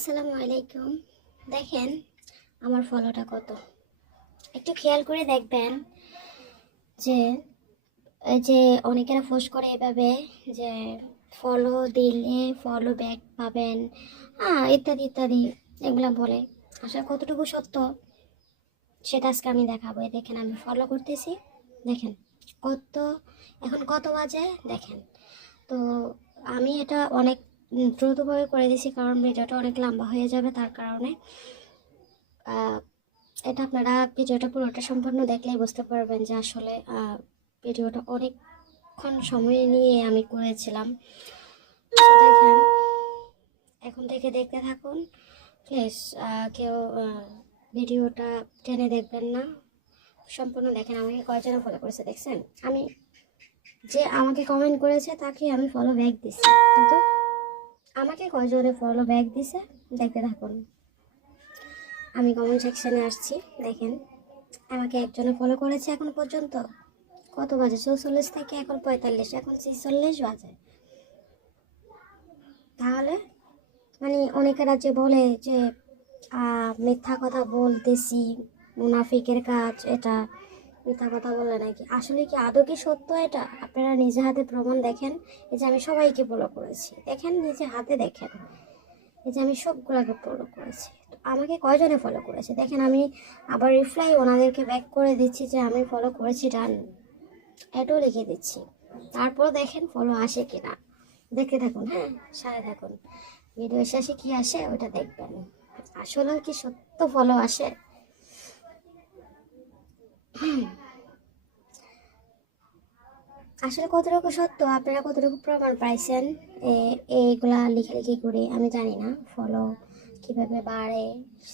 আসসালামু আলাইকুম। দেখেন আমার ফলোটা কত, একটু খেয়াল করে দেখবেন যে এই যে অনেকেরা পোস্ট করে এভাবে যে ফলো দিলে ফলো ব্যাক পাবেন, ইত্যাদি ইত্যাদি এগুলা বলে। আসলে কতটুকু সত্য সেটা আজকে আমি দেখাবো। এই দেখেন আমি ফলো করতেছি, দেখেন কত, এখন কত বাজে দেখেন। তো আমি এটা অনেক দ্রুতভাবে করে দিয়েছি কারণ ভিডিওটা অনেক লম্বা হয়ে যাবে, তার কারণে এটা আপনারা ভিডিওটা পুরোটা সম্পূর্ণ দেখলেই বুঝতে পারবেন যে আসলে ভিডিওটা অনেকক্ষণ সময় নিয়ে আমি করেছিলাম। দেখেন এখন থেকে দেখতে থাকুন প্লিজ। কেউ ভিডিওটা টেনে দেখবেন না, সম্পূর্ণ দেখেন। আমাকে কয়জনে ফলো করেছে দেখছেন? আমি যে আমাকে কমেন্ট করেছে তাকে আমি ফলো ব্যাক দিছি, কিন্তু আমাকে কয়জনে ফলো ব্যাক দিছে দেখতে থাকুন। আমি কমেন্ট সেকশনে আসছি, দেখেন আমাকে একজনে ফলো করেছে এখন পর্যন্ত। কত বাজে? 44 থেকে এখন 45, এখন 46 বাজে। তাহলে মানে অনেকেরা যে বলে যে মিথ্যা কথা বলতেছি, মুনাফিকের কাজ এটা, মিথ্যা কথা বলে নাকি? আসলে কি আদৌ কি সত্য এটা? আপনারা নিজে হাতে প্রমাণ দেখেন। এই যে আমি সবাইকে ফলো করেছি, দেখেন নিজে হাতে দেখেন। এই যে আমি সবগুলোকে ফলো করেছি, আমাকে কয়জনে ফলো করেছে দেখেন। আমি আবার রিপ্লাই ওনাদেরকে ব্যাক করে দিচ্ছি যে আমি ফলো করেছি, ডান, এটাও লিখে দিচ্ছি। তারপর দেখেন ফলো আসে কিনা, দেখতে থাকুন। হ্যাঁ, সাথে থাকুন। ভিডিও শেষে কি আসে ওটা দেখবেন। আসলে কি সত্য ফলো আসে? আসলে কতটুকু সত্য, আপনারা কতটুকু প্রমাণ পাইছেন এইগুলা লিখে করে আমি জানি না। ফলো কিভাবে বাড়ে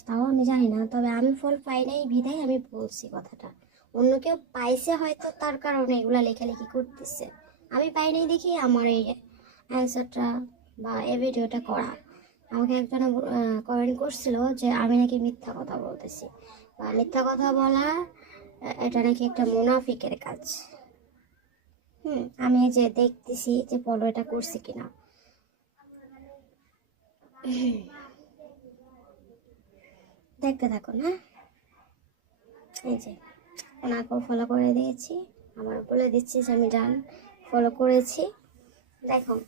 তাও আমি জানি না, তবে আমি ফল পাই নাই বিধায় আমি বলছি কথাটা। অন্য কেউ পাইছে হয়তো, তার কারণে এগুলা লেখালেখি করতেছে। আমি পাই নাই দেখি আমার এই অ্যান্সারটা বা এই ভিডিওটা করা। আমাকে একজনে কমেন্ট করছিল যে আমি নাকি মিথ্যা কথা বলতেছি, বা মিথ্যা কথা বলা এটা নাকি একটা মুনাফিকের কাজ। আমি যে দেখতেছি যে ফলো এটা করছি কিনা। দেখতে থাকুন। হ্যাঁ, এই যে ওনাকেও ফলো করে দিয়েছি, আমার বলে দিচ্ছি যে আমি ডান, ফলো করেছি। দেখুন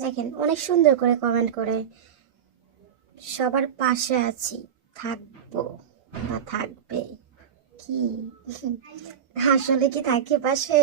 দেখেন অনেক সুন্দর করে কমেন্ট করে, সবার পাশে আছি, থাকবো বা থাকবে। কি আসলে কি থাকে পাশে?